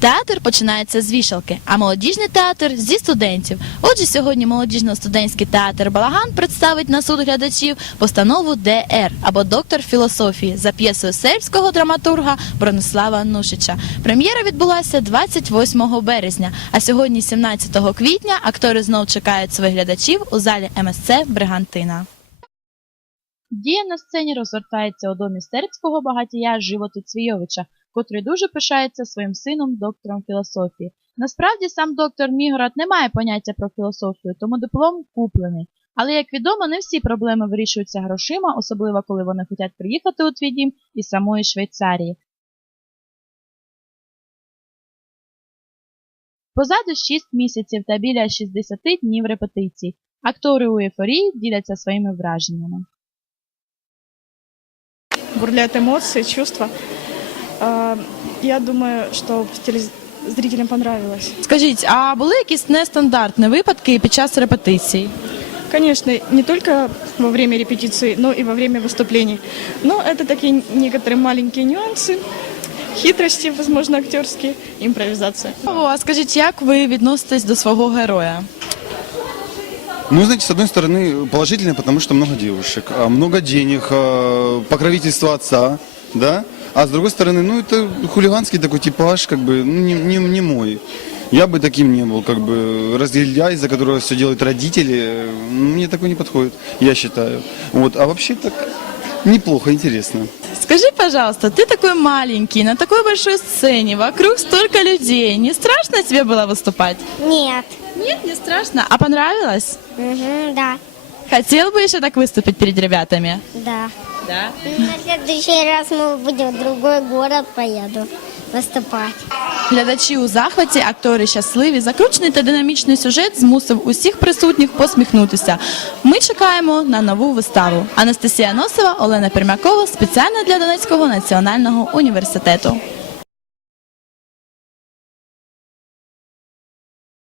Театр починається з вішалки, а молодіжний театр зі студентів. Отже, сьогодні молодіжно-студентський театр Балаган представить на суд глядачів постанову ДР або доктор філософії за п'єсою сербського драматурга Бронислава Нушича. Прем'єра відбулася 28 березня, а сьогодні, 17 квітня, актори знов чекають своїх глядачів у залі МСЦ Бригантина. Дія на сцені розгортається у домі сербського багатія Животи Цвійовича, котрий дуже пишається своїм сином, доктором філософії. Насправді сам доктор Мігород не має поняття про філософію, тому диплом куплений. Але, як відомо, не всі проблеми вирішуються грошима, особливо коли вони хочуть приїхати у твій дім із самої Швейцарії. Позаду 6 місяців та біля 60 днів репетицій. Актори у ейфорії діляться своїми враженнями. бурлят эмоции, чувства. А, Я думаю, что телез- зрителям понравилось. Скажіть, а були якісь нестандартні випадки під час репетицій? Конечно, не только во время репетиции, но и во время выступлений. Но это такие некоторые маленькие нюансы, хитрости, возможно, актерские, импровизация. О, а скажіть, як ви відноситесь до свого героя? Ну, знаете, с одной стороны положительно, потому что много девушек, а много денег, а, покровительство отца, да. А с другой стороны, ну это хулиганский такой типаж, как бы, ну, не, не, не мой. Я бы таким не был, как бы разгильдяй, за которого все делают родители. э, Мне такой не подходит, я считаю. Вот, а вообще так неплохо, интересно. Скажи, пожалуйста, ты такой маленький, на такой большой сцене, вокруг столько людей. Не страшно тебе было выступать? Нет. Нет, не страшно. А понравилось? Угу, да. Хотел бы еще так выступить перед ребятами? Да. Да. На следующий раз, может быть, в другой город поеду выступать. Глядачі у захваті, актори щасливі, закручений та динамічний сюжет змусив усіх присутніх посміхнутися. Ми чекаємо на нову виставу. Анастасія Носова, Олена Пермякова спеціально для Донецького національного університету.